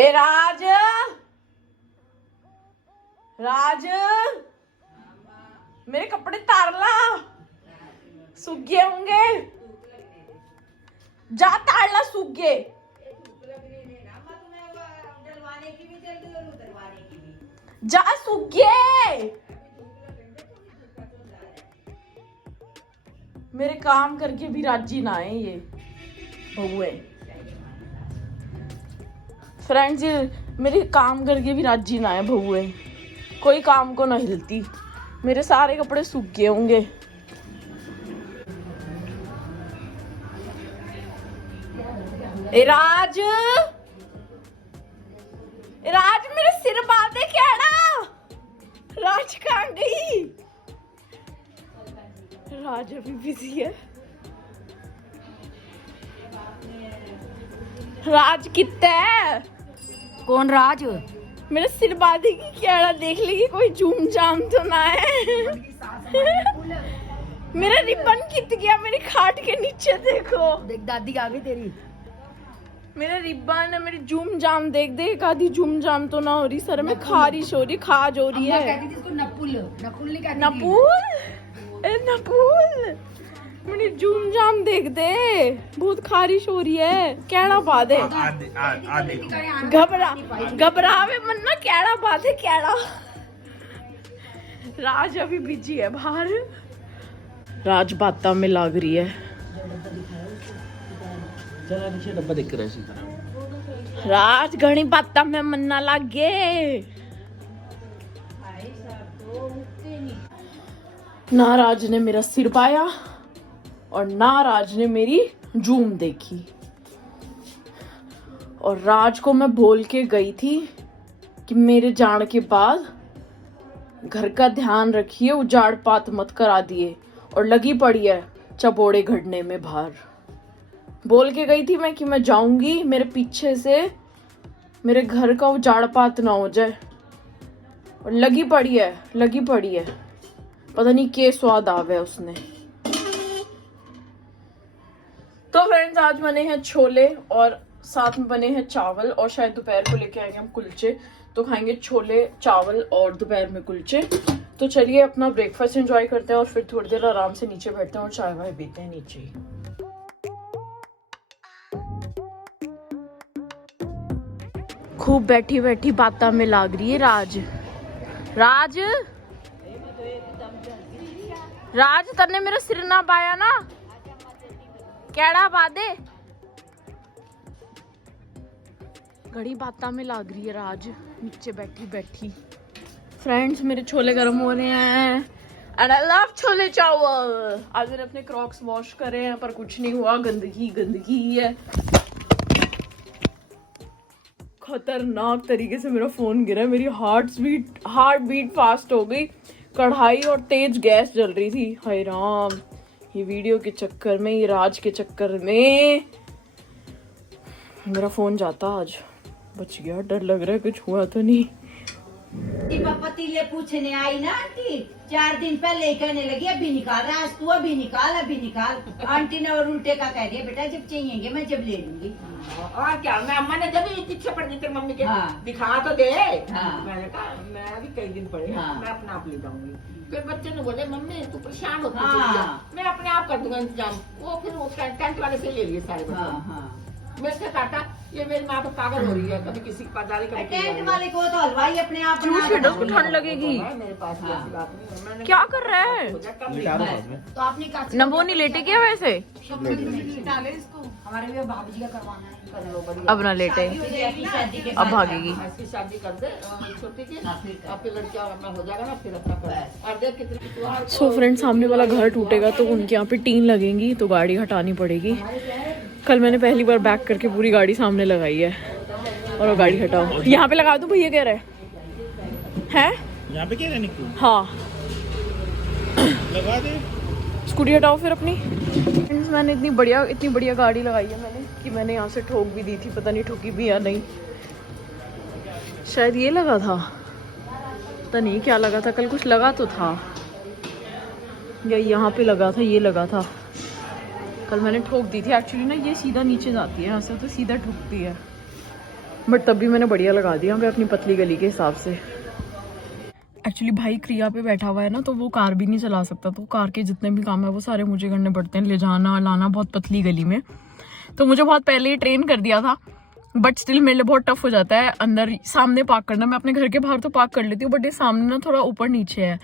ए राज, राज मेरे कपड़े तार ला, सूख गए होंगे। जा तार ला, सूख गए। जा सूख गए। मेरे काम करके भी राजी ना है ये बहुए। फ्रेंड्स, ये मेरे काम करके भी राजी ना है बहुए। कोई काम को ना हिलती। मेरे सारे कपड़े सूख गए होंगे। ए राज, राज मेरे सिर बांधे क्या ना। राज कहाँ गई? राज अभी बिजी है। राज कितना है? कौन राज? मेरे सिर बांधे की क्या देख लेगी, कोई झूम जाम तो ना है। मेरा रिबन कित गया मेरी खाट के नीचे, देखो। देख दादी आ गई तेरी। मेरा रिबन है, मेरी झूम जाम देख देख। आधी झूम जाम तो ना हो रही, सर में खारिश हो रही, खाज हो रही है। कहती थी इसको नपुल, नपुल नहीं कहती। नपुल, ए नपुल, मेरी झूम जाम देख दे, बहुत खारिश हो रही है। कैड़ा बात है, घबरावे मन ना, कैड़ा बात है कैड़ा। राज अभी बिजी है बाहर। राज बाता में लग रही है। डब्बा देख कर ऐसी तरह राज घनी बाता में मन ना लागे। ना राज ने मेरा सिर पाया और ना राज ने मेरी जूम देखी। और राज को मैं बोल के गई थी कि मेरे जाने के बाद घर का ध्यान रखिए, उजाड़ पात मत करा दिए। और लगी पड़ी है चबोड़े घड़ने में बाहर। बोल के गई थी मैं कि मैं जाऊंगी, मेरे पीछे से मेरे घर का उजाड़ पात ना हो जाए। और लगी पड़ी है, लगी पड़ी है। पता नहीं क्या स्वाद आवे उसने। तो फ्रेंड्स, आज बने हैं छोले और साथ में बने हैं चावल। और शायद दोपहर को लेके आएंगे हम कुलचे, तो खाएंगे छोले चावल और दोपहर में कुलचे। तो चलिए अपना ब्रेकफास्ट एंजॉय करते हैं और फिर थोड़ी देर आराम से नीचे बैठते हैं और चाय वाय पीते हैं नीचे ही। खूब बैठी बैठी बाता में लाग रही है राज। राज, राज तन्ने मेरा सिर ना पाया ना, कैड़ा बादे। घड़ी बाता में लाग रही है राज नीचे बैठी बैठी। फ्रेंड्स, मेरे छोले गर्म हो रहे हैं एंड आई लव छोले चावल। आज मैंने अपने क्रॉक्स वॉश करे हैं पर कुछ नहीं हुआ, गंदगी गंदगी ही है। खतरनाक तरीके से मेरा फोन गिरा, मेरी हार्ट बीट फास्ट हो गई। कढ़ाई और तेज गैस जल रही थी। हाय राम, ये वीडियो के चक्कर में, ये राज के चक्कर में मेरा फोन जाता। आज बच गया, डर लग रहा है कुछ हुआ तो नहीं। पतीले पूछने आई ना आंटी, 4 दिन पहले कहने लगी अभी निकाल रहा, आज तू अभी निकाल अभी निकाल। आंटी ने और उल्टे का कह दिया, बेटा जब चाहिएंगे मैं जब ले लूंगी। और क्या, मैं अम्मा ने जब पीछे पड़ गई तेरी मम्मी के, हाँ। दिखा तो दे। हाँ। मैंने कहा मैं भी कई दिन पड़े, हाँ। मैं अपने आप ले जाऊंगी। फिर बच्चे ने बोले मम्मी तू परेशान होती हाँ। मैं अपने आप कर दूंगा इंतजाम। वो फिर वो टेंट वाले से ले लिए सारे बच्चे। मेरे से काटा, ये मेरी माँ तो पागल हो रही है, कभी किसी के पास जा रही, कभी टेंट वाले को तो हलवाई अपने आप उसको ठंड लगेगी। मेरे पास भी ऐसी बात नहीं है। मैंने क्या कर रहा है? तो आपने कहा नबो नहीं लेटे क्या वैसे? डाले इसको, हमारे भी भाभी जी का करवाना है। कर लो बढ़िया। अब ना लेटे, अब भागेगी। ऐसी शादी कर दे छोटी की, और फिर लड़कियां अपना हो जाएगा ना, फिर अपना कर। और देख कितनी। सो फ्रेंड्स, सामने वाला घर टूटेगा तो उनके यहाँ पे टीन लगेंगी, तो गाड़ी हटानी पड़ेगी। कल मैंने पहली बार बैक करके पूरी गाड़ी सामने लगाई है। और वो गाड़ी हटाओ, यहाँ पे लगा दूं भैया कह रहे हैं। यहाँ पे क्या है निकू? हाँ, लगा दे। स्कूटी हटाओ फिर अपनी। फ्रेंड्स, मैंने इतनी बढ़िया गाड़ी लगाई है मैंने कि मैंने यहाँ से ठोक भी दी थी, पता नहीं ठोकी भी या नहीं। शायद ये लगा था, पता नहीं क्या लगा था। कल कुछ लगा तो था, या यहाँ पे लगा था, ये लगा था। कल मैंने ठोक दी थी एक्चुअली ना। ये सीधा नीचे जाती है, यहाँ से तो सीधा ठुकती है। बट तब भी मैंने बढ़िया लगा दिया मैं अपनी पतली गली के हिसाब से। एक्चुअली भाई क्रिया पे बैठा हुआ है ना, तो वो कार भी नहीं चला सकता, तो कार के जितने भी काम है वो सारे मुझे करने पड़ते हैं, ले जाना लाना बहुत पतली गली में। तो मुझे बहुत पहले ही ट्रेन कर दिया था, बट स्टिल मेरे लिए बहुत टफ हो जाता है अंदर सामने पार्क करना। मैं अपने घर के बाहर तो पार्क कर लेती हूँ, बट ये सामने ना थोड़ा ऊपर नीचे है।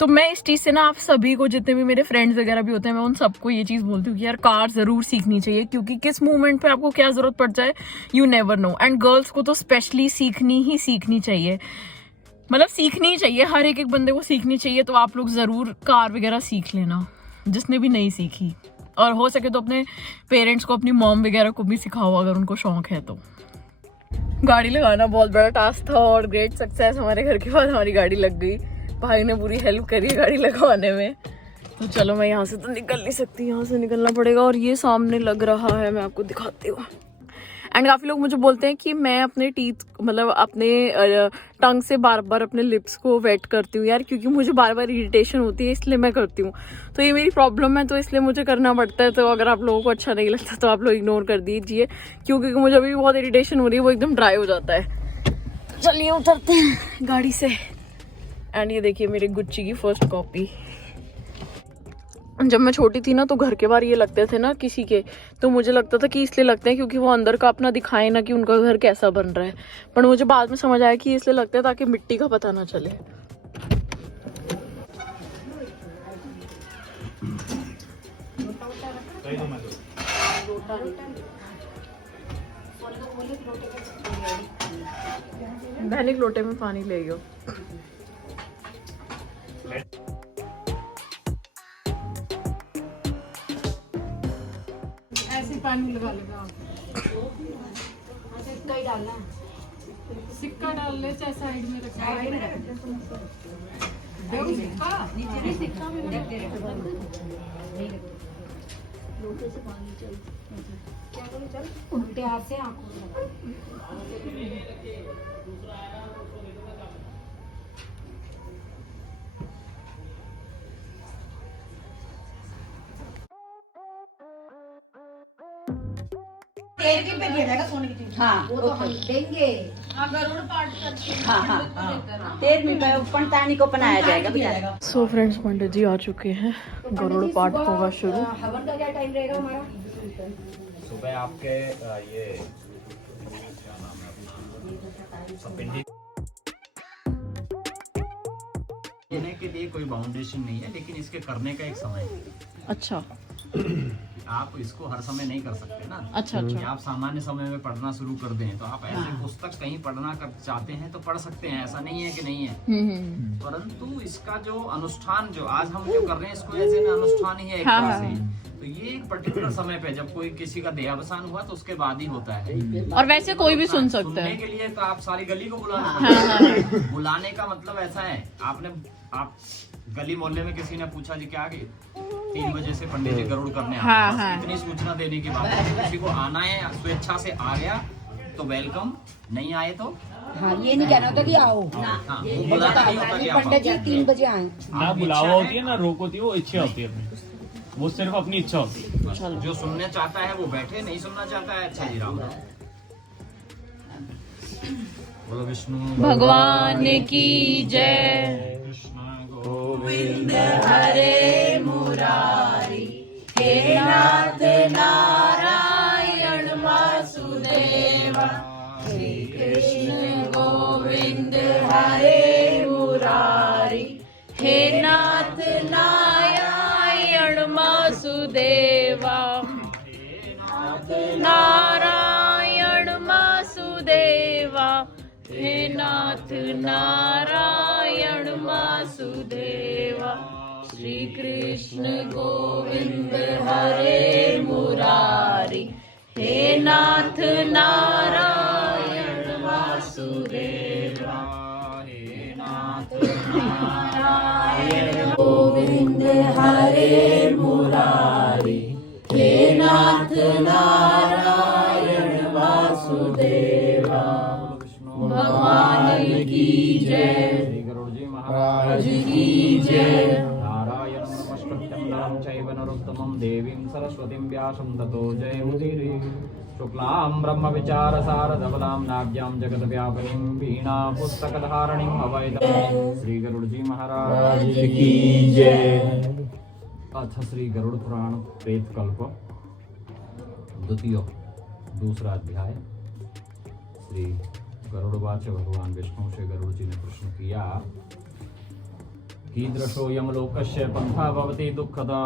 तो मैं इस चीज़ से ना आप सभी को, जितने भी मेरे फ्रेंड्स वगैरह भी होते हैं, मैं उन सबको ये चीज़ बोलती हूँ कि यार कार ज़रूर सीखनी चाहिए, क्योंकि किस मूवमेंट पे आपको क्या ज़रूरत पड़ जाए you never know. And girls को तो स्पेशली सीखनी चाहिए, मतलब सीखनी ही चाहिए, हर एक बंदे को सीखनी चाहिए। तो आप लोग ज़रूर कार वगैरह सीख लेना जिसने भी नहीं सीखी, और हो सके तो अपने पेरेंट्स को, अपनी मॉम वगैरह को भी सिखाओ अगर उनको शौक है तो। गाड़ी लगाना बहुत बड़ा टास्क था और ग्रेट सक्सेस, हमारे घर के पास हमारी गाड़ी लग गई। भाई ने पूरी हेल्प करी गाड़ी लगवाने में। तो चलो मैं यहाँ से तो निकल नहीं सकती, यहाँ से निकलना पड़ेगा। और ये सामने लग रहा है, मैं आपको दिखाती हूँ। एंड काफ़ी लोग मुझे बोलते हैं कि मैं अपने टीथ, मतलब अपने टंग से बार बार अपने लिप्स को वेट करती हूँ यार, क्योंकि मुझे बार बार इरिटेशन होती है, इसलिए मैं करती हूँ। तो ये मेरी प्रॉब्लम है, तो इसलिए मुझे करना पड़ता है। तो अगर आप लोगों को अच्छा नहीं लगता तो आप लोग इग्नोर कर दीजिए, क्योंकि मुझे अभी बहुत इरिटेशन हो रही है, वो एकदम ड्राई हो जाता है। चलिए उतरते हैं गाड़ी से। एंड ये देखिए मेरी गुच्ची की फर्स्ट कॉपी। जब मैं छोटी थी ना, तो घर के बाहर ये लगते थे ना किसी के, तो मुझे लगता था कि इसलिए लगते हैं क्योंकि वो अंदर का अपना दिखाए ना कि उनका घर कैसा बन रहा है। पर मुझे बाद में समझ आया कि इसलिए लगते हैं ताकि मिट्टी का पता ना चले। बहन एक लोटे में पानी ले गयो। ऐसे पानी लगा लेगा, सिक्का ही डालना, सिक्का डाल ले, चाहे साइड में रख, साइड में रख, सिक्का नीचे नहीं, सिक्का में रखते रहो। लोटे से पानी चल, क्या करो, चल उल्टे हाथ से आंखों तेल भी पे दिया जाएगा सोने की चीज। हाँ वो तो हम देंगे। गरुड़ पाठ करते हैं। हाँ तेल भी पंतानी को बनाया जाएगा भैया। सो फ्रेंड्स, पंडित जी आ चुके हैं, गरुड़ पाठ होगा शुरू। हवन का क्या टाइम रहेगा हमारा? सुबह आपके ये क्या नाम है अपना सपिंडी लेने के लिए कोई बाउंडेशन नहीं है, लेकिन इसके करने का एक समय है। अच्छा, आप इसको हर समय नहीं कर सकते ना। अच्छा अच्छा। आप सामान्य समय में पढ़ना शुरू कर दें तो आप ऐसे पुस्तक कहीं पढ़ना कर चाहते हैं तो पढ़ सकते हैं, ऐसा नहीं है कि नहीं है। परंतु इसका जो अनुष्ठान जो आज हम जो कर रहे हैं, इसको ऐसे ना अनुष्ठान ही है एक तरह से। तो ये एक पर्टिकुलर समय पे जब कोई किसी का देहावसान हुआ तो उसके बाद ही होता है। और वैसे कोई भी सुन सकता सुनने है। के लिए तो आप सारी गली को बुलाना। बुलाने का मतलब ऐसा है, आप गली मोहल्ले में किसी ने पूछा जी क्या 3 बजे से पंडित जी गरुड़ करने आ रहे हैं, इतनी सूचना देने के बाद किसी को आना है, स्वेच्छा से आ गया तो वेलकम, नहीं आए तो हाँ, ये नहीं कहना होता कि आओ, हाँ, वो बुलाना नहीं होता कि आप पंडित जी 3 बजे आए। ना बुलावा होती है ना रोक होती है, वो इच्छा होती है अपनी, वो सिर्फ अपनी इच्छा होती है। जो सुनने चाहता है वो बैठे, नहीं सुनना चाहता है अच्छा जी राम। बोलो विष्णु भगवान की जय। कृष्ण गोविंद हरे मुरारी, हे नाथ नारायण वासुदेवा, श्री कृष्ण गोविंद हरे मुरारी, हे नाथ नारायण वासुदेवा, नारायण वासुदेवा, हे नाथ नारायण वासुदेवा, श्री कृष्ण गोविंद हरे मुरारी, हे नाथ नारायण वासुदेवा, हे नाथ नारायण गोविंद हरे मुरारी, हे नाथ नारायण वासुदेवा। भगवान की जय, श्री गरुड़ जी महाराज की जय। नारायण नमस्कृत्यं नरं चैव नरोत्तमं देवीं सरस्वतीं व्यासं ततो जयमुदीरये। शुक्लां ब्रह्म विचार सार धवलां नाभ्यां जगत व्यापनीं वीणा पुस्तक धारणीं अवैधं। श्री गरुड़ जी महाराज की जय। अथ श्री गरुड़ पुराण प्रेत कल्प द्वितीय दूसरा अध्याय। श्री गरुड़वाच भगवान विष्णु से गरुड़ जी ने प्रश्न किया, कीदृशो यमलोकस्य पंथा भवति दुःखदा।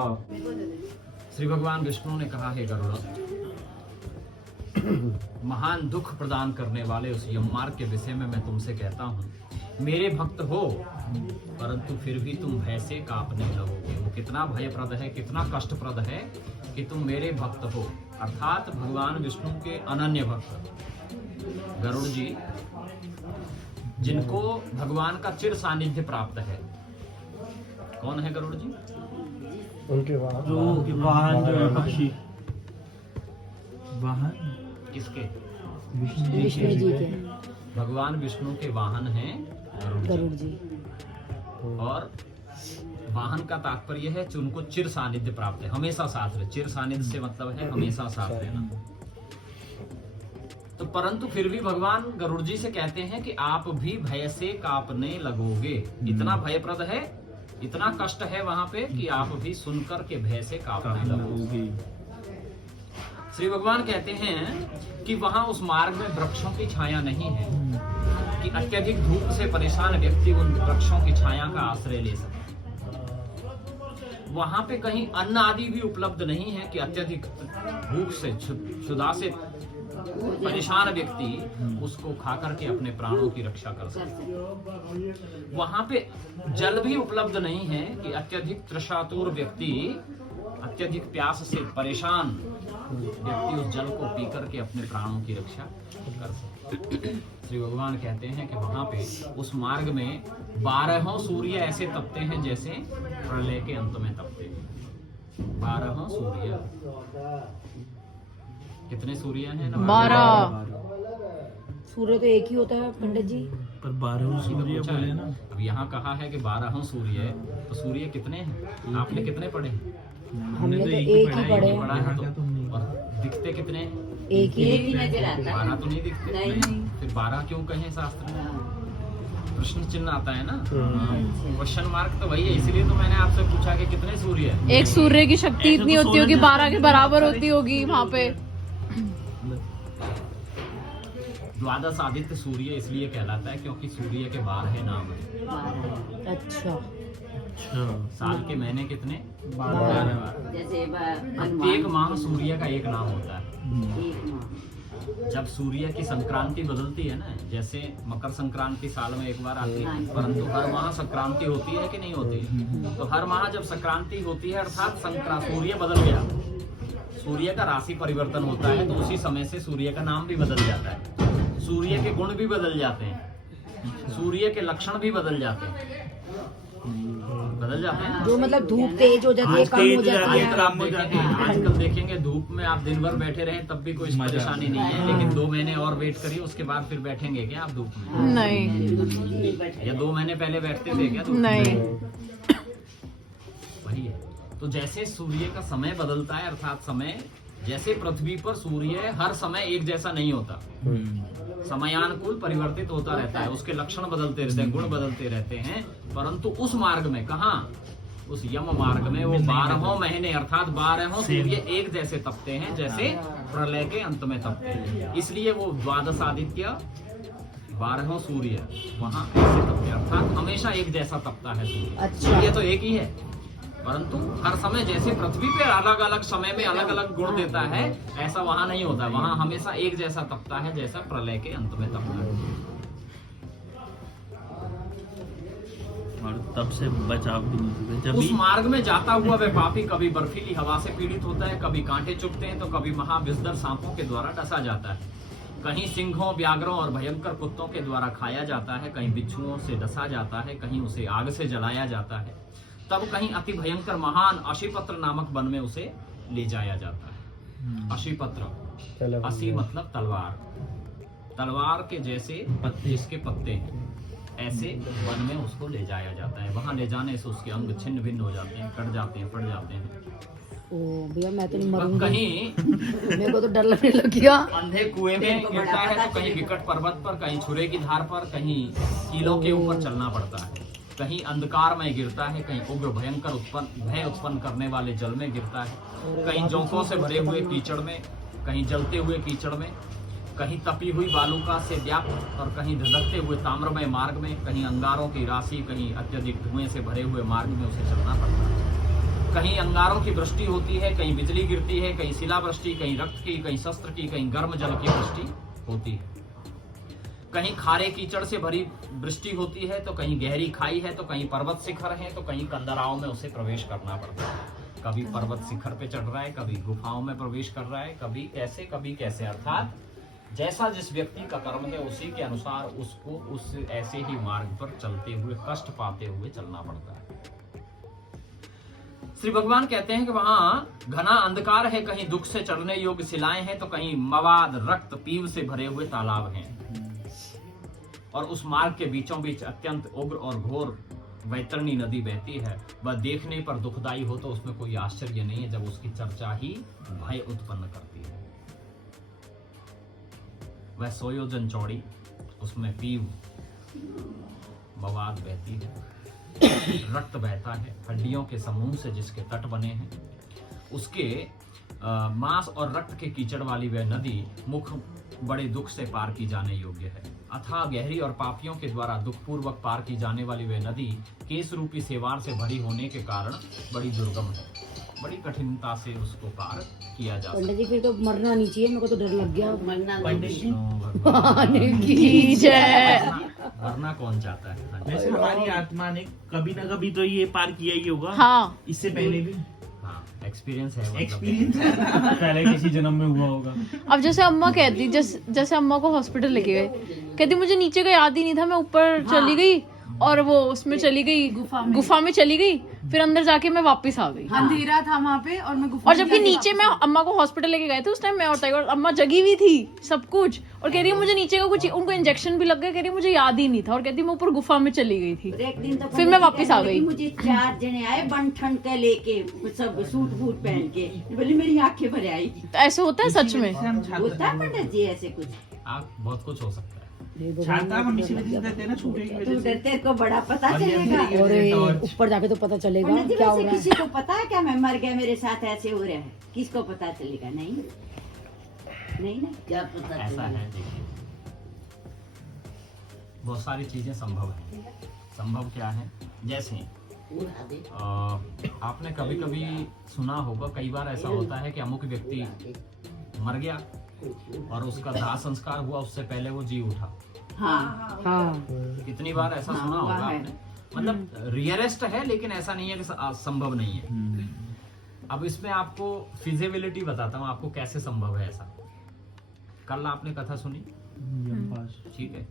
श्री भगवान विष्णु ने कहा, है गरुड़, महान दुख प्रदान करने वाले उस यम मार्ग के विषय में मैं तुमसे कहता हूँ, मेरे भक्त हो परंतु फिर भी तुम भय से कांपने लगोगे। वो कितना भयप्रद है, कितना कष्टप्रद है कि तुम मेरे भक्त हो, अर्थात भगवान विष्णु के अनन्य भक्त गरुड़ जी, जिनको भगवान का चिर सानिध्य प्राप्त है। कौन है गरुड़ जी? उनके वाहन जो है पक्षी वाहन किसके? विष्णु जी के, भगवान विष्णु के वाहन हैं गरुड़ जी। और वाहन का तात्पर्य है कि उनको चिर सानिध्य प्राप्त है, हमेशा साथ रहे। चिर सानिध्य से मतलब है हमेशा साथ रहना। तो परंतु फिर भी भगवान गरुड़ जी से कहते हैं कि आप भी भय से कांपने लगोगे। इतना भयप्रद है, इतना कष्ट है वहां पे कि आप भी सुनकर के भय से कांपने लगोगे। श्री भगवान कहते हैं कि वहां उस मार्ग में वृक्षों की छाया नहीं है कि अत्यधिक धूप से परेशान व्यक्ति उन वृक्षों की छाया का आश्रय ले सके। वहां पे कहीं अन्न आदि भी उपलब्ध नहीं है कि अत्यधिक भूख से, क्षुधा से परेशान व्यक्ति उसको खा करके अपने प्राणों की रक्षा कर सके। वहां पे जल भी उपलब्ध नहीं है कि अत्यधिक तृषातुर व्यक्ति, अत्यधिक प्यास से परेशान व्यक्ति उस जल को पी करके अपने प्राणों की रक्षा कर सके। श्री भगवान कहते हैं कि वहां पे उस मार्ग में 12 सूर्य ऐसे तपते हैं जैसे प्रलय के अंत में तपते हैं। 12 सूर्य। कितने सूर्य हैं? 12। सूर्य तो एक ही होता है पंडित जी। पर 12 सूर्य बोले ना। अब यहाँ कहा है कि 12 सूर्य है, तो सूर्य कितने हैं? आपने कितने पढ़े? हमने तो एक ही पढ़े। पढ़ा है तो, और दिखते कितने? एक ही। 12 तो नहीं दिखते। नहीं। फिर 12 क्यों कहे शास्त्र में? प्रश्न चिन्ह आता है ना, क्वेश्चन मार्क तो वही है। इसीलिए तो मैंने आपसे पूछा कि कितने सूर्य है। एक सूर्य की शक्ति इतनी होती होगी 12 के बराबर होती होगी वहां पे। द्वादश आदित्य सूर्य इसलिए कहलाता है क्योंकि सूर्य के 12 नाम है। अच्छा। साल के महीने कितने? 12। जैसे प्रत्येक माह सूर्य का एक नाम होता है। एक माह। जब सूर्य की संक्रांति बदलती है ना, जैसे मकर संक्रांति साल में एक बार आती है, परंतु हर माह संक्रांति होती है कि नहीं होती? तो हर माह जब संक्रांति होती है अर्थात सूर्य बदल गया, सूर्य का राशि परिवर्तन होता है, तो उसी समय से सूर्य का नाम भी बदल जाता है, सूर्य के गुण भी बदल जाते हैं, सूर्य के लक्षण भी बदल जाते हैं। जो मतलब धूप तेज हो जाती है, कम हो जाती है। आजकल देखेंगे धूप में आप दिन भर बैठे रहे तब भी कोई परेशानी नहीं है, लेकिन 2 महीने और वेट करिए, उसके बाद फिर बैठेंगे क्या आप धूप में? नहीं। या 2 महीने पहले बैठते थे क्या धूप में? नहीं। वही है। तो जैसे सूर्य का समय बदलता है, अर्थात समय, जैसे पृथ्वी पर सूर्य हर समय एक जैसा नहीं होता, समयानुकूल परिवर्तित होता रहता है, उसके लक्षण बदलते रहते हैं, गुण बदलते रहते हैं। परंतु उस मार्ग में, कहाँ? उस यम मार्ग में वो 12 महीने अर्थात 12 सूर्य एक जैसे तपते हैं जैसे प्रलय के अंत में तपते हैं। इसलिए वो द्वादश आदित्य 12 सूर्य वहाँ ऐसे तपते हैं, अर्थात हमेशा एक जैसा तपता है सूर्य। अच्छा। सूर्य तो एक ही है, परंतु हर समय जैसे पृथ्वी पे अलग अलग समय में अलग अलग गुण देता है, ऐसा वहां नहीं होता। वहां हमेशा एक जैसा तपता है जैसा प्रलय के अंत में तपता है। और तब से बचाव भी नहीं सकते। उस मार्ग में जाता हुआ वह पापी कभी बर्फीली हवा से पीड़ित होता है, कभी कांटे चुभते हैं, तो कभी महाविषधर सांपों के द्वारा डसा जाता है, कहीं सिंहों, व्याघ्रों और भयंकर कुत्तों के द्वारा खाया जाता है, कहीं बिच्छुओं से डसा जाता है, कहीं उसे आग से जलाया जाता है, तब कहीं अति भयंकर महान अशीपत्र नामक वन में उसे ले जाया जाता है। अशीपत्र, असी मतलब तलवार, तलवार के जैसे जिसके पत्ते हैं, ऐसे वन में उसको ले जाया जाता है। वहां ले जाने से उसके अंग छिन्न भिन्न हो जाते हैं, कट जाते हैं, फट जाते हैं। ओ भैया मैं तो नहीं वह मरूंगी, कहीं मेरे को तो डर लगने लग गया। अंधे कुएं में गिरता है तो कहीं विकट पर्वत पर, कहीं छुरे की धार पर, कहीं कीलों के ऊपर चलना पड़ता है, कहीं अंधकार में गिरता है, कहीं उग्र भयंकर भय उत्पन्न करने वाले जल में गिरता है, कहीं जोंकों से भरे हुए कीचड़ में, कहीं जलते हुए कीचड़ में, कहीं तपी हुई बालुका से व्याप्त और कहीं धधकते हुए ताम्रमय मार्ग में, कहीं अंगारों की राशि, कहीं अत्यधिक धुएं से भरे हुए मार्ग में उसे चलना पड़ता है। कहीं अंगारों की वृष्टि होती है, कहीं बिजली गिरती है, कहीं शिलावृष्टि, कहीं रक्त की, कहीं शस्त्र की, कहीं गर्म जल की वृष्टि होती है, कहीं खारे कीचड़ से भरी वृष्टि होती है, तो कहीं गहरी खाई है, तो कहीं पर्वत शिखर है, तो कहीं कंदराओं में उसे प्रवेश करना पड़ता है। कभी पर्वत शिखर पे चढ़ रहा है, कभी गुफाओं में प्रवेश कर रहा है, कभी कैसे, अर्थात जैसा जिस व्यक्ति का कर्म है उसी के अनुसार उसको उस ऐसे ही मार्ग पर चलते हुए, कष्ट पाते हुए चलना पड़ता है। श्री भगवान कहते हैं कि वहां घना अंधकार है, कहीं दुख से चढ़ने योग्य शिलाएं हैं, तो कहीं मवाद रक्त पीव से भरे हुए तालाब हैं, और उस मार्ग के बीचों बीच अत्यंत उग्र और घोर वैतरणी नदी बहती है। वह देखने पर दुखदाई हो तो उसमें कोई आश्चर्य नहीं है जब उसकी चर्चा ही भय उत्पन्न करती है। वह 100 योजन चौड़ी, उसमें पीव मवाद बहती है, रक्त बहता है, हड्डियों के समूह से जिसके तट बने हैं, उसके मांस और रक्त के कीचड़ वाली वह नदी मुख बड़े दुख से पार की जाने योग्य है। अथाह गहरी और पापियों के द्वारा दुखपूर्वक पार की जाने वाली वह नदी केस रूपी सेवार से भरी होने के कारण बड़ी दुर्गम है, बड़ी कठिनता से उसको पार किया जा सकता पंडित जी फिर तो मरना नहीं चाहिए, मेरे को तो डर लग गया। मरना कौन चाहता है? वैसे हमारी आत्मा ने कभी ना कभी तो ये पार किया ही होगा। हाँ, इससे पहले भी हाँ, एक्सपीरियंस है, एक्सपीरियंस पहले किसी जन्म में हुआ होगा। अब जैसे अम्मा कहती, जैसे अम्मा को हॉस्पिटल लेके गए, कहती मुझे नीचे का याद ही नहीं था, मैं ऊपर चली गई और वो उसमें चली गई, गुफा में चली गई, फिर अंदर जाके मैं वापस आ गई। अंधेरा था वहाँ पे और मैं गुफा और जबकि नीचे मैं अम्मा को हॉस्पिटल लेके गए थे उस टाइम मैं और अम्मा जगी हुई थी सब कुछ, और कह रही है मुझे नीचे का कुछ, उनको इंजेक्शन भी लग गया, कह रही मुझे याद ही नहीं था, और कहती मैं ऊपर गुफा में चली गई थी। एक दिन तो फिर मैं वापस आ गई। मुझे 4 जने आए बन ठंड के लेके, सब सूट बूट पहन के, बोली मेरी आंखें भर आई। तो ऐसे होता है सच में? होता है पंडित जी ऐसे कुछ? आप बहुत कुछ हो सकता है। छाता हम इसी वजह से देते हैं ना, छूटे की वजह से। तेरे को बड़ा पता चलेगा। और ऊपर जाके तो पता चलेगा पंडित जी क्या हो वैसे रहा है। किसी को पता है क्या मैं मर गया, मेरे साथ ऐसे हो रहा है? किसको पता चलेगा? नहीं नहीं ना, क्या पता ऐसा है, देखिए बहुत सारी चीजें संभव है। संभव क्या है? जैसे आपने कभी कभी सुना होगा, कई बार ऐसा होता है कि अमुक व्यक्ति मर गया और उसका दाह संस्कार हुआ, उससे पहले वो जी उठा। हाँ हाँ, कितनी बार ऐसा सुना होगा आपने? मतलब रियलिस्ट है, लेकिन ऐसा नहीं है कि संभव नहीं है। अब इसमें आपको फिजिबिलिटी बताता हूँ, आपको कैसे संभव है ऐसा। कल आपने कथा सुनी, ठीक है,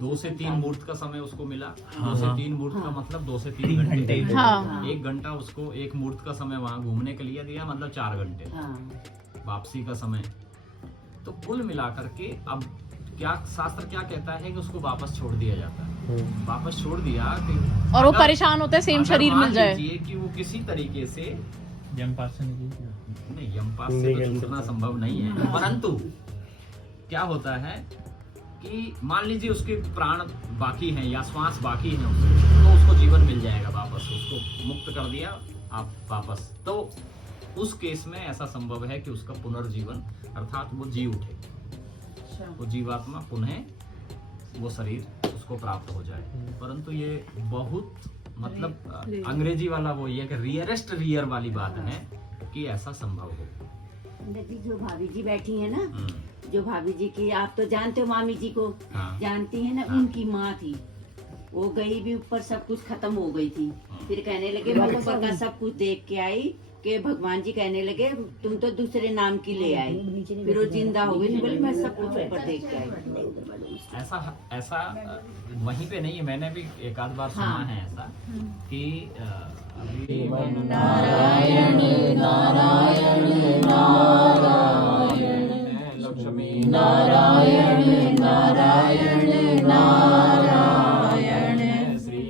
2 से 3 मुहूर्त का समय उसको मिला। 2 से 3 मुहूर्त का मतलब 2 से 3 घंटे। हाँ। 1 घंटा उसको 1 मुहूर्त का समय वहां घूमने के लिए दिया, मतलब 4 घंटे वापसी का समय। तो कुल मिलाकर के अब क्या शास्त्र क्या कहता है कि उसको वापस छोड़ दिया जाता है। वापस छोड़ दिया कि और वो परेशान होता है सेम शरीर मिल जाए कि वो किसी तरीके से यमपास से नहीं, यमपास से तो छूटना संभव नहीं है, परंतु क्या होता है कि मान लीजिए उसके प्राण बाकी हैं या श्वास बाकी है उसके, तो उसको जीवन मिल जाएगा वापस, उसको मुक्त कर दिया आप वापस। तो उस केस में ऐसा संभव है कि उसका पुनर्जीवन अर्थात वो जी उठे, वो जीवात्मा पुनः वो शरीर उसको प्राप्त हो जाए। परंतु ये बहुत मतलब अंग्रेजी वाला वो ये कि रियरेस्ट रियर वाली बात है कि ऐसा संभव हो। पंडित जी जो भाभी जी बैठी है ना, जो भाभी जी की आप तो जानते हो, मामी जी को हाँ। जानती है ना, हाँ। उनकी माँ थी, वो गई भी ऊपर, सब कुछ खत्म हो गई थी। फिर कहने लगे मैं ऊपर का सब कुछ देख के आई कि भगवान जी कहने लगे तुम तो दूसरे नाम की ले आई। फिर वो जिंदा हो गई, बोली मैं सब कुछ ऊपर देख के आई। ऐसा वहीं पे नहीं है, मैंने भी एक आध बार सुना हाँ। है ऐसा कि अभी नारायण नारायण नारायण लक्ष्मी नारायण नारायण नारायण श्री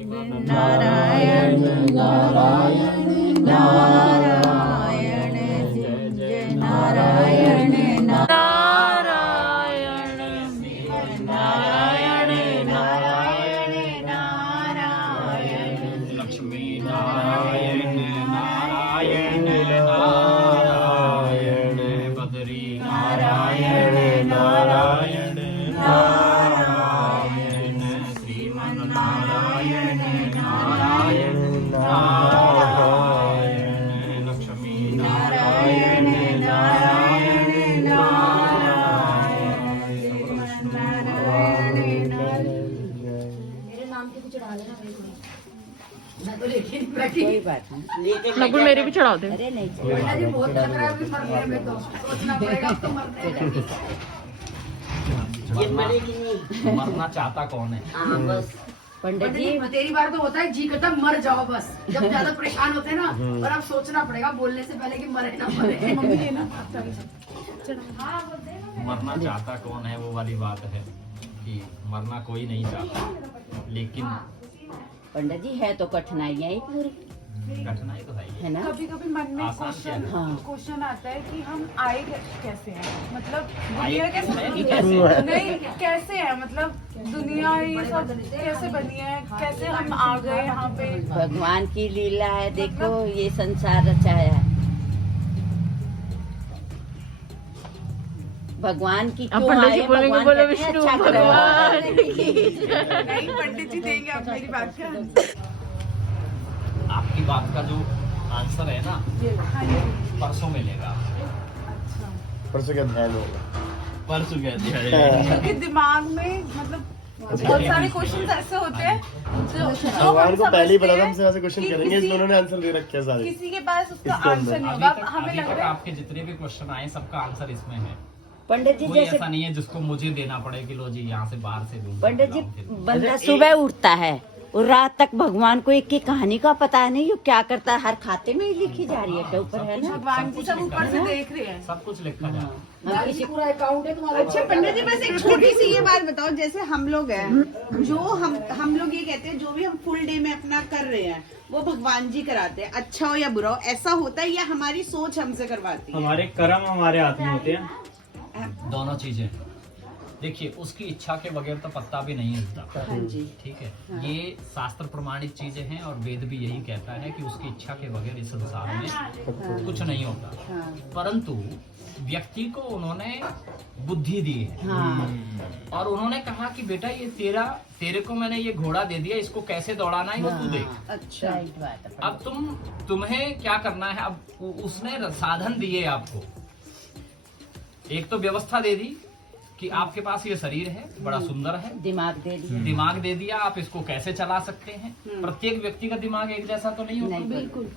नारायण नारायण नारायण कोई बात नहीं, लेके नकुल मेरी भी चढ़ा दे। अरे नहीं चलो। ये मरेगी नहीं। मरना चाहता कौन है? हाँ बस पंडित जी, तेरी बार तो होता है जी करता मर जाओ बस, जब ज्यादा परेशान होते हैं ना, और अब सोचना पड़ेगा बोलने से पहले कि मरे ना मरे। मरना चाहता कौन है, वो वाली बात है कि मरना कोई नहीं चाहता, लेकिन पंडित जी है तो कठिनाइयाँ ही पूरी, कठिनाई तो है ही। है ना। कभी कभी मन में आसान क्या है? हाँ क्वेश्चन आता है कि हम आए कैसे हैं, मतलब आए दुनिया कैसे है बनी कि है? कैसे? नहीं कैसे है, मतलब दुनिया ये सब कैसे बनी है, कैसे हम आ गए यहाँ पे। भगवान की लीला है, देखो ये संसार रचाया है भगवान की। अब क्यों पंडित आए? जी बोलेंगे, भगवान बोलो कहते हैं, विष्णु अच्छा करो। भगवान। नहीं पंडित जी देंगे आप मेरी बात का। आपकी बात का जो आंसर है ना, परसों मिलेगा। परसों क्या ध्यान होगा? परसों क्या दिया क्योंकि दिमाग में मतलब बहुत सारे क्वेश्चन ऐसे होते हैं जो भगवान को पहले ही पता था हमसे ऐसे क्वेश्चन कि करेंगे, किसी- इसलिए उन्होंने आंसर दे रखे हैं सारे। किसी के पास उसका इसके अंदर। आंसर नहीं अभी होगा। तक हमें लग रहा है आपके जितने भी क्वेश्चन आए सबका आंसर इसमें है। पंडित जी कोई जैसे ऐसा नहीं है जिसको मुझे देना पड़े कि लो जी यहाँ से बाहर से दूंगा। पंडित जी बंदा सुबह उठता है और रात तक भगवान को एक की कहानी का पता नहीं, ये क्या करता है, हर खाते में ही लिखी जा रही है के ऊपर, है ना। भगवान जी सब ऊपर से देख रहे हैं। सब कुछ लिखा जाए। हम किसी अच्छा पंडित जी बस एक छोटी सी ये बात बताओ, जैसे हम लोग हैं जो हम लोग ये कहते हैं जो भी हम फुल डे में अपना कर रहे हैं वो भगवान जी कराते हैं, अच्छा हो या बुरा हो, ऐसा होता है या हमारी सोच हमसे करवाती है? हमारे कर्म हमारे हाथ में होते हैं। दोनों चीजें। देखिए उसकी इच्छा के बगैर तो पत्ता भी नहीं हिलता। हाँ जी। ठीक है, ये शास्त्र प्रमाणित चीजें हैं और वेद भी यही कहता है कि उसकी इच्छा के बगैर इस संसार में कुछ नहीं होता। हाँ परंतु व्यक्ति को उन्होंने बुद्धि दी है हाँ और उन्होंने कहा कि बेटा ये तेरे को मैंने ये घोड़ा दे दिया, इसको कैसे दौड़ाना है वो तू देख। अच्छा राइट बात है। अब तुम्हें क्या करना है, अब उसने साधन दिए आपको। एक तो व्यवस्था दे दी कि आपके पास ये शरीर है, बड़ा सुंदर है, दिमाग दे दिया। दिमाग दे दिया, आप इसको कैसे चला सकते हैं। प्रत्येक व्यक्ति का दिमाग एक जैसा तो नहीं होता। नहीं बिल्कुल।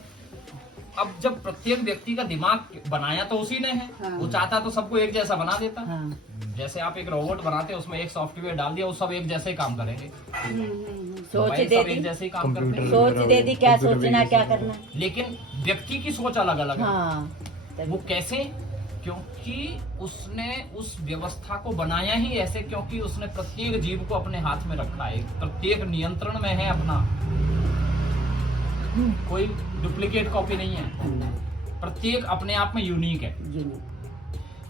अब जब प्रत्येक व्यक्ति का दिमाग बनाया तो उसी ने है, वो चाहता तो सबको एक जैसा बना देता। हाँ जैसे आप एक रोबोट बनाते हैं, उसमें एक सॉफ्टवेयर डाल दिया, वो सब एक जैसे ही काम करेंगे। सोच मोबाइल दे सब एक दी, जैसे ही काम करते हैं। सोच दे दी, क्या सोचना क्या करना। लेकिन व्यक्ति की सोच अलग अलग है। हाँ वो कैसे? क्योंकि उसने उस व्यवस्था को बनाया ही ऐसे, क्योंकि उसने प्रत्येक जीव को अपने हाथ में रखा है, प्रत्येक नियंत्रण में है अपना, कोई डुप्लीकेट कॉपी नहीं है, प्रत्येक अपने आप में यूनिक है।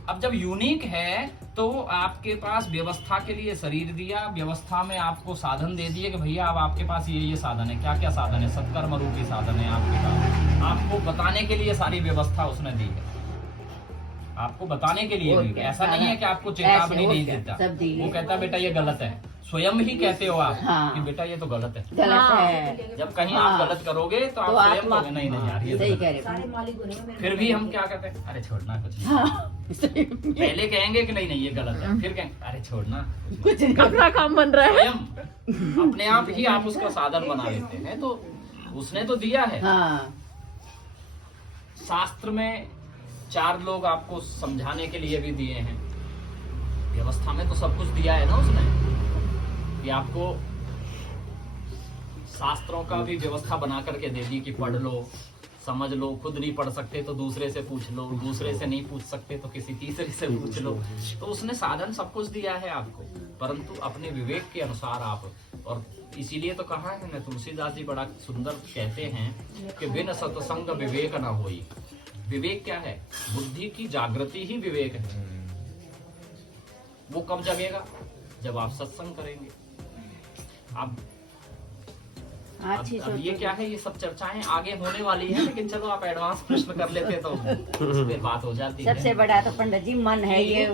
अब जब यूनिक है तो आपके पास व्यवस्था के लिए शरीर दिया, व्यवस्था में आपको साधन दे दिए कि भैया अब आपके पास ये साधन है। क्या क्या साधन है? सत्कर्म रूपी साधन है आपके पास। आपको बताने के लिए सारी व्यवस्था उसने दी है, आपको बताने के लिए भी। ऐसा नहीं है कि आपको चेतावनी नहीं देता, वो कहता बेटा ये गलत है। स्वयं ही कहते हो आप कि बेटा ये तो गलत है। गलत है। जब कहीं आप गलत करोगे तो आप स्वयं कहोगे नहीं नहीं यार ये सही तो कह रहे फिर भी हम क्या कहते हैं, अरे छोड़ना कुछ नहीं। हो। पहले कहेंगे कि नहीं नहीं ये गलत है, फिर कहेंगे अरे छोड़ना कुछ नहीं। अपना काम बन रहा है। स्वयं अपने आप ही आप उसका साधन बना लेते हैं। तो उसने तो दिया है। हाँ शास्त्र में 4 लोग आपको समझाने के लिए भी दिए हैं। व्यवस्था में तो सब कुछ दिया है ना उसने, कि आपको शास्त्रों का भी व्यवस्था बना करके दे दी कि पढ़ लो, समझ लो, खुद नहीं पढ़ सकते तो दूसरे से पूछ लो, दूसरे से नहीं पूछ सकते तो किसी तीसरे से पूछ लो। तो उसने साधन सब कुछ दिया है आपको, परंतु अपने विवेक के अनुसार आप। और इसीलिए तो कहा है ना, तुलसीदास जी बड़ा सुंदर कहते हैं कि बिन सत्संग विवेक न होई। विवेक क्या है? बुद्धि की जागृति ही विवेक है। वो कब जगेगा? जब आप सत्संग करेंगे। अब अब ये क्या है, ये सब चर्चाएं आगे होने वाली है, लेकिन चलो आप एडवांस प्रश्न कर लेते तो उस पे बात हो जाती है। सबसे बड़ा तो पंडित जी मन है ये।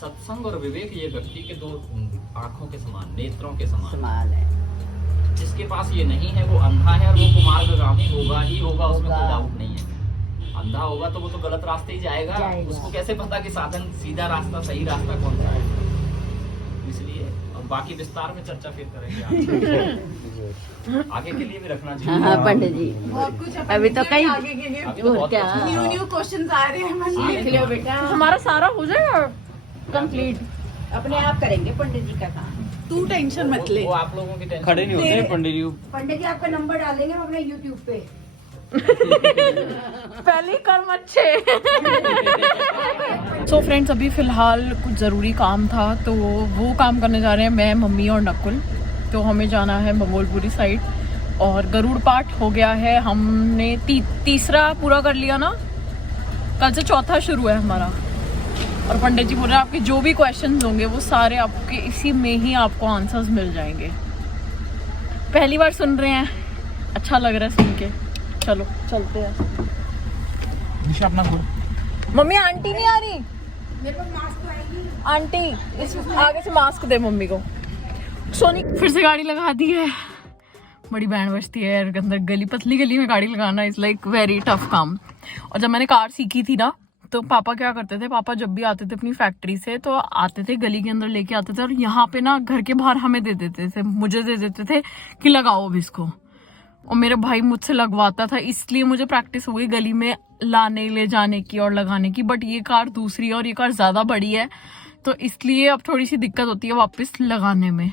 सत्संग और विवेक ये व्यक्ति के 2 आंखों के समान, नेत्रों के समान। सवाल है। जिसके पास ये नहीं है वो अंधा है और वो कुमार्गगामी होगा ही होगा, उसमें कोई डाउट नहीं है। अंधा होगा तो वो तो गलत रास्ते ही जाएगा। उसको कैसे पता कि साधन सीधा रास्ता, सही रास्ता कौन सा है? इसलिए और बाकी विस्तार में चर्चा फिर करेंगे आगे के लिए भी रखना चाहिए। हाँ पंडित जी, बहुत कुछ अभी तो कई आगे के लिए अभी तो बहुत क्या? कुछ है। न्यू क्वेश्चंस आ रहे हैं बस लिख लियो बेटा। हमारा सारा हो जाएगा कंप्लीट। अपने आप करेंगे पंडित जी का काम। तू टेंशन मत ले। वो आप लोगों की टेंशन खड़े नहीं होते हैं पंडित जी। पंडित जी आपका नंबर डालेंगे हम अपने यूट्यूब पे। पहले कर्म अच्छे। सो फ्रेंड्स, अभी फिलहाल कुछ ज़रूरी काम था तो वो काम करने जा रहे हैं मैं, मम्मी और नकुल। तो हमें जाना है बमोलपुरी साइड और गरुड़ पाठ हो गया है। हमने तीसरा पूरा कर लिया ना, कल से चौथा शुरू है हमारा। और पंडित जी बोल रहे हैं आपके जो भी क्वेश्चंस होंगे वो सारे आपके इसी में ही आपको आंसर्स मिल जाएंगे। पहली बार सुन रहे हैं, अच्छा लग रहा है सुन के। चलो चलते हैं। निशा अपना खोल। मम्मी आंटी नहीं आ रही। मेरे पास मास्क तो आएगी। आंटी इस आगे से मास्क दे मम्मी को। सोनी फिर से गाड़ी लगा दी है। बड़ी बैंड बजती है यार अंदर। गली, पतली गली में गाड़ी लगाना इज लाइक वेरी टफ काम। और जब मैंने कार सीखी थी ना तो पापा क्या करते थे, पापा जब भी आते थे अपनी फैक्ट्री से तो आते थे गली के अंदर लेके आते थे और यहाँ पे ना घर के बाहर हमें दे देते थे, मुझे दे देते थे कि लगाओ अब इसको। और मेरे भाई मुझसे लगवाता था, इसलिए मुझे प्रैक्टिस हो गई गली में लाने ले जाने की और लगाने की। बट ये कार दूसरी है और ये कार ज़्यादा बड़ी है तो इसलिए अब थोड़ी सी दिक्कत होती है वापस लगाने में।